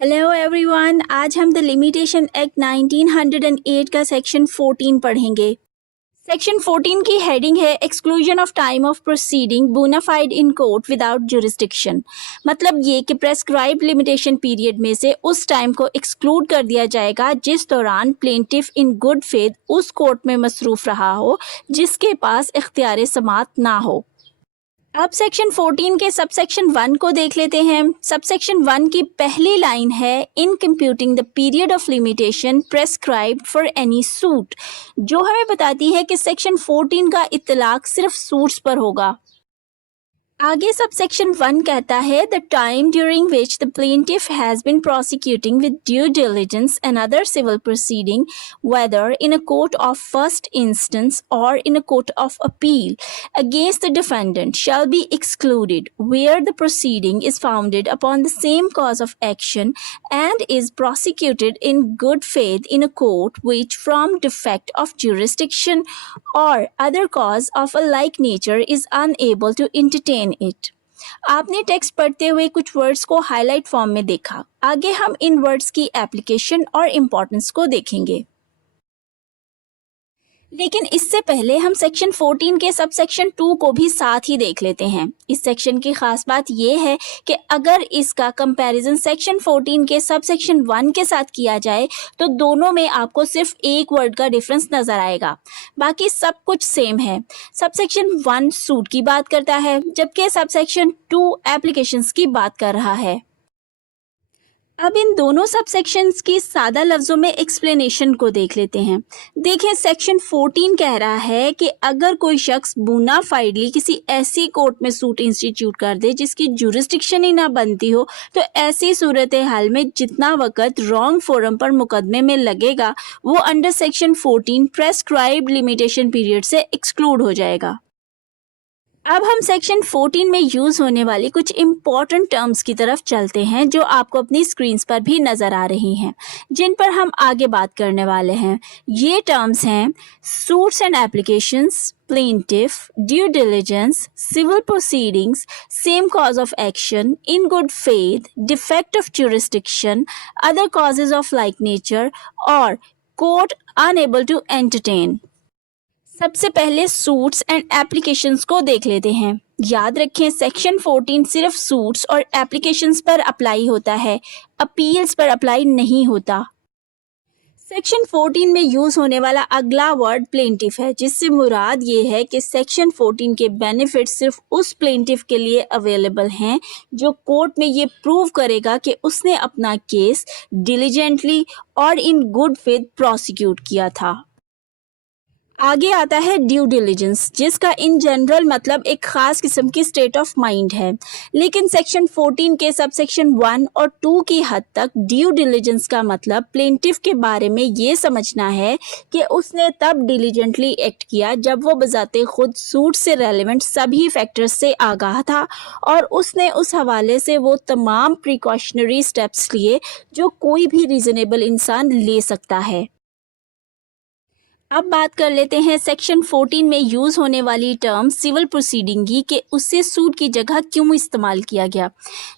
Hello everyone, आज हम the limitation act 1908 का सेक्शन 14 पढ़ेंगे। सेक्शन 14 की हेडिंग है exclusion of time of proceeding bona fide in court without jurisdiction. मतलब ये कि प्रेस्क्राइब लिमिटेशन पीरियड में से उस टाइम को एक्सक्लूड कर दिया जाएगा जिस दौरान प्लेंटिफ इन गुड फेथ उस कोर्ट में मसरूफ रहा हो जिसके पास इख्तियार समात ना हो। अब सेक्शन 14 के सबसेक्शन 1 को देख लेते हैं। सबसेक्शन 1 की पहली लाइन है in computing the period of limitation prescribed for any suit, जो हमें बताती है कि सेक्शन 14 का इतलाक सिर्फ सूट्स पर होगा। आगे सबसेक्शन 1 कहता है the time during which the plaintiff has been prosecuting with due diligence another civil proceeding whether in a court of first instance or in a court of appeal against the defendant shall be excluded where the proceeding is founded upon the same cause of action and is prosecuted in good faith in a court which from defect of jurisdiction or other cause of a like nature is unable to entertain it। आपने text पढ़ते हुए कुछ words को highlight form में देखा। आगे हम इन words की एप्लीकेशन और इम्पोर्टेंस को देखेंगे, लेकिन इससे पहले हम सेक्शन 14 के सबसेक्शन 2 को भी साथ ही देख लेते हैं। इस सेक्शन की खास बात यह है कि अगर इसका कंपैरिजन सेक्शन 14 के सबसेक्शन 1 के साथ किया जाए तो दोनों में आपको सिर्फ एक वर्ड का डिफरेंस नजर आएगा, बाकी सब कुछ सेम है। सबसेक्शन 1 सूट की बात करता है जबकि सबसेक्शन 2 एप्लीकेशंस की बात कर रहा है। अब इन दोनों सबसेक्शंस की सादा लफ्जों में एक्सप्लेनेशन को देख लेते हैं। देखें, सेक्शन 14 कह रहा है कि अगर कोई शख्स बोनाफाइडली किसी ऐसी कोर्ट में सूट इंस्टीट्यूट कर दे जिसकी जुरिस्डिक्शन ही ना बनती हो तो ऐसी सूरत हाल में जितना वक्त रॉन्ग फोरम पर मुकदमे में लगेगा वो under section 14 prescribed limitation period से एक्सक्लूड हो जाएगा। अब हम सेक्शन 14 में यूज होने वाली कुछ इम्पॉर्टेंट टर्म्स की तरफ चलते हैं जो आपको अपनी स्क्रीन्स पर भी नजर आ रही हैं, जिन पर हम आगे बात करने वाले हैं। ये टर्म्स हैं suits and applications, plaintiff, due diligence, civil proceedings, same cause of action, in good faith, defect of jurisdiction, other causes of like nature, और court unable to entertain। सबसे पहले सूट्स एंड एप्लीकेशंस को देख लेते हैं। याद रखें, सेक्शन 14 सिर्फ सूट्स और एप्लीकेशंस पर अप्लाई होता है, अपील्स पर अप्लाई नहीं होता। सेक्शन 14 में यूज होने वाला अगला वर्ड प्लेंटिफ है, जिससे मुराद ये है कि सेक्शन 14 के बेनिफिट सिर्फ उस प्लेंटिफ के लिए अवेलेबल हैं जो कोर्ट में ये प्रूव करेगा कि उसने अपना केस डिलीजेंटली और इन गुड फेथ प्रोसिक्यूट किया था। आगे आता है ड्यू डिलिजेंस, जिसका इन जनरल मतलब एक खास किस्म की स्टेट ऑफ माइंड है, लेकिन सेक्शन 14 के सबसेक्शन 1 और 2 की हद तक ड्यू डिलिजेंस का मतलब प्लेंटिफ के बारे में ये समझना है कि उसने तब डिलीजेंटली एक्ट किया जब वो बजाते खुद सूट से रेलेवेंट सभी फैक्टर्स से आगाह था और उसने उस हवाले से वो तमाम प्रिकॉशनरी स्टेप्स लिए जो कोई भी रीजनेबल इंसान ले सकता है। अब बात कर लेते हैं सेक्शन 14 में यूज होने वाली टर्म सिविल प्रोसीडिंग की कि उससे सूट की जगह क्यों इस्तेमाल किया गया।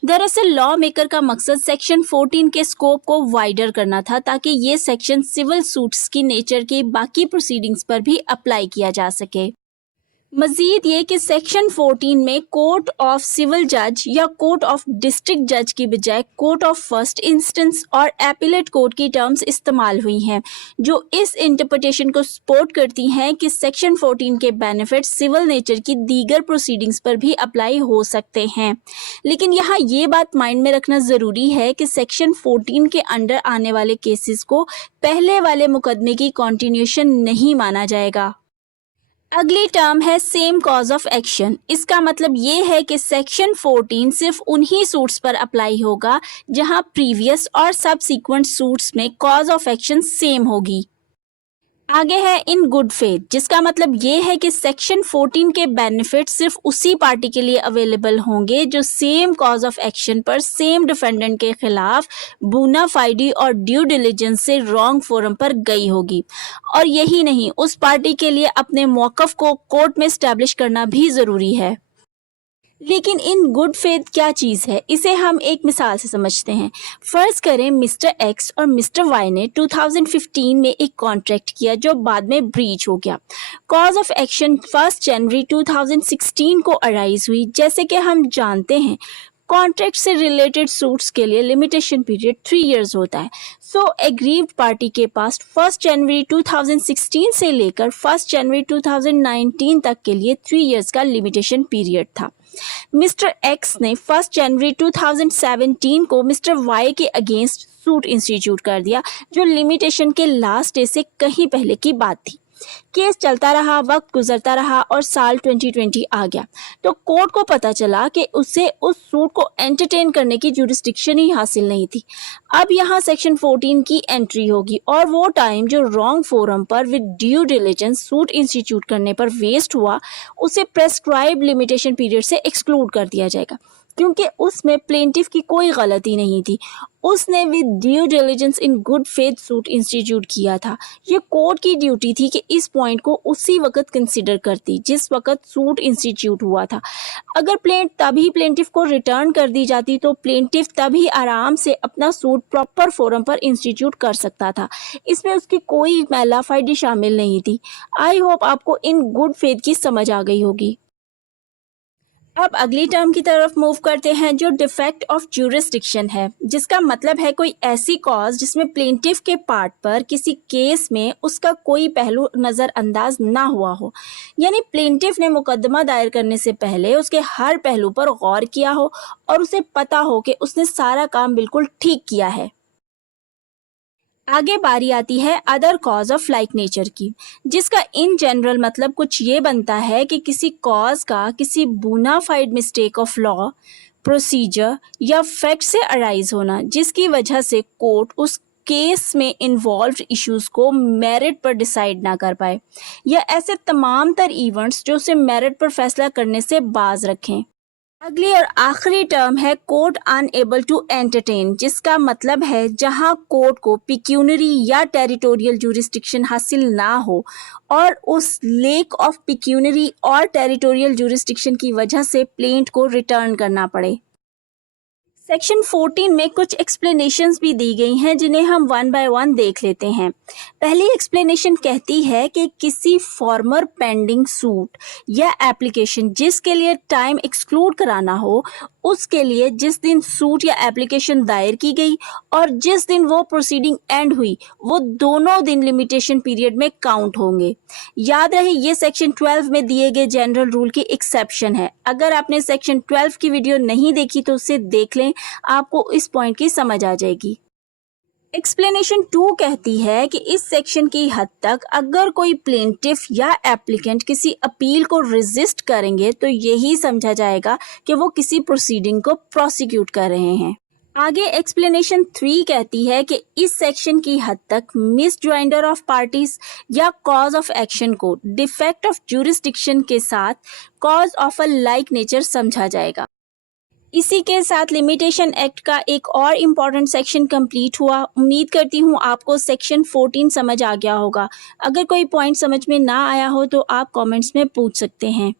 दरअसल लॉ मेकर का मकसद सेक्शन 14 के स्कोप को वाइडर करना था ताकि ये सेक्शन सिविल सूट्स की नेचर की बाकी प्रोसीडिंग्स पर भी अप्लाई किया जा सके। मजीद ये कि सेक्शन 14 में कोर्ट ऑफ सिविल जज या कोर्ट ऑफ डिस्ट्रिक्ट जज की बजाय कोर्ट ऑफ फर्स्ट इंस्टेंस और एपीलेट कोर्ट की टर्म्स इस्तेमाल हुई हैं, जो इस इंटरप्रिटेशन को सपोर्ट करती हैं कि सेक्शन 14 के बेनिफिट सिविल नेचर की दीगर प्रोसीडिंग्स पर भी अप्लाई हो सकते हैं। लेकिन यहाँ ये बात माइंड में रखना ज़रूरी है कि सेक्शन 14 के अंडर आने वाले केसेस को पहले वाले मुकदमे की कॉन्टिन्यूशन नहीं माना जाएगा। अगली टर्म है सेम कॉज ऑफ एक्शन। इसका मतलब ये है कि सेक्शन 14 सिर्फ उन्हीं सूट्स पर अप्लाई होगा जहां प्रीवियस और सबसीक्वेंट सूट्स में कॉज ऑफ एक्शन सेम होगी। आगे है इन गुड फेथ, जिसका मतलब ये है कि सेक्शन 14 के बेनिफिट सिर्फ उसी पार्टी के लिए अवेलेबल होंगे जो सेम कॉज ऑफ एक्शन पर सेम डिफेंडेंट के खिलाफ बोनाफाइडी और ड्यू डिलिजेंस से रॉन्ग फोरम पर गई होगी। और यही नहीं, उस पार्टी के लिए अपने मौकफ को कोर्ट में स्टैब्लिश करना भी ज़रूरी है। लेकिन इन गुड फेथ क्या चीज़ है, इसे हम एक मिसाल से समझते हैं। फ़र्ज़ करें मिस्टर एक्स और मिस्टर वाई ने 2015 में एक कॉन्ट्रैक्ट किया जो बाद में ब्रीच हो गया। कॉज ऑफ एक्शन 1 जनवरी 2016 को अराइज हुई। जैसे कि हम जानते हैं कॉन्ट्रैक्ट से रिलेटेड सूट्स के लिए लिमिटेशन पीरियड 3 इयर्स होता है। सो एग्रीव्ड पार्टी के पास 1 जनवरी 2016 से लेकर 1 जनवरी 2019 तक के लिए 3 इयर्स का लिमिटेशन पीरियड था। मिस्टर एक्स ने 1 जनवरी 2017 को मिस्टर वाई के अगेंस्ट सूट इंस्टीट्यूट कर दिया जो लिमिटेशन के लास्ट डे से कहीं पहले की बात थी। केस चलता रहा, वक्त गुजरता रहा और साल 2020 आ गया तो कोर्ट को पता चला कि उसे उस सूट को एंटरटेन करने की जुरिस्डिक्शन ही हासिल नहीं थी। अब यहाँ सेक्शन 14 की एंट्री होगी और वो टाइम जो रॉन्ग फोरम पर with due diligence suit institute करने पर वेस्ट हुआ उसे प्रेस्क्राइब लिमिटेशन पीरियड से एक्सक्लूड कर दिया जाएगा क्योंकि उसमें प्लेंटिफ की कोई गलती नहीं थी। उसने with due diligence in good faith suit institute किया था। ये कोर्ट की ड्यूटी थी कि इस पॉइंट को उसी वक्त कंसिडर करती जिस वक्त सूट इंस्टीट्यूट हुआ था। अगर तभी प्लेंटिफ को रिटर्न कर दी जाती तो प्लेंटिफ तभी आराम से अपना सूट प्रॉपर फोरम पर इंस्टीट्यूट कर सकता था। इसमें उसकी कोई मैलाफाइडी शामिल नहीं थी। आई होप आपको इन गुड फेथ की समझ आ गई होगी। अब अगली टर्म की तरफ मूव करते हैं जो डिफेक्ट ऑफ ज्यूरिस्डिक्शन है, जिसका मतलब है कोई ऐसी कॉज जिसमें प्लेंटिफ के पार्ट पर किसी केस में उसका कोई पहलू नज़रअंदाज ना हुआ हो। यानी प्लेंटिफ ने मुकदमा दायर करने से पहले उसके हर पहलू पर गौर किया हो और उसे पता हो कि उसने सारा काम बिल्कुल ठीक किया है। आगे बारी आती है other cause of like nature की, जिसका इन जनरल मतलब कुछ ये बनता है कि किसी कॉज का किसी bona fide mistake of law, procedure या फैक्ट से अराइज होना जिसकी वजह से कोर्ट उस केस में इन्वॉल्व्ड इश्यूज को मेरिट पर डिसाइड ना कर पाए, या ऐसे तमाम तर इवेंट्स जो उसे मेरिट पर फैसला करने से बाज रखें। अगली और आखिरी टर्म है कोर्ट अनएबल टू एंटरटेन, जिसका मतलब है जहां कोर्ट को पिक्यूनरी या टेरिटोरियल जुरिस्डिक्शन हासिल ना हो और उस लेक ऑफ पिक्यूनरी और टेरिटोरियल जुरिस्डिक्शन की वजह से प्लेंट को रिटर्न करना पड़े। सेक्शन 14 में कुछ एक्सप्लेनेशंस भी दी गई हैं जिन्हें हम वन बाय वन देख लेते हैं। पहली एक्सप्लेनेशन कहती है कि किसी फॉर्मर पेंडिंग सूट या एप्लीकेशन जिसके लिए टाइम एक्सक्लूड कराना हो उसके लिए जिस दिन सूट या एप्लीकेशन दायर की गई और जिस दिन वो प्रोसीडिंग एंड हुई वो दोनों दिन लिमिटेशन पीरियड में काउंट होंगे। याद रहे ये सेक्शन 12 में दिए गए जनरल रूल की एक्सेप्शन है। अगर आपने सेक्शन 12 की वीडियो नहीं देखी तो उसे देख लें, आपको इस पॉइंट की समझ आ जाएगी। एक्सप्लेनेशन 2 कहती है कि इस सेक्शन की हद तक अगर कोई प्लेंटिफ या एप्लीकेंट किसी अपील को रेजिस्ट करेंगे तो यही समझा जाएगा कि वो किसी प्रोसीडिंग को प्रोसिक्यूट कर रहे हैं। आगे एक्सप्लेनेशन 3 कहती है कि इस सेक्शन की हद तक मिसजॉइंडर ऑफ पार्टीज या कॉज ऑफ एक्शन को डिफेक्ट ऑफ ज्यूरिस्डिक्शन के साथ cause of a like nature समझा जाएगा। इसी के साथ लिमिटेशन एक्ट का एक और इम्पॉर्टेंट सेक्शन कंप्लीट हुआ। उम्मीद करती हूँ आपको सेक्शन 14 समझ आ गया होगा। अगर कोई पॉइंट समझ में ना आया हो तो आप कमेंट्स में पूछ सकते हैं।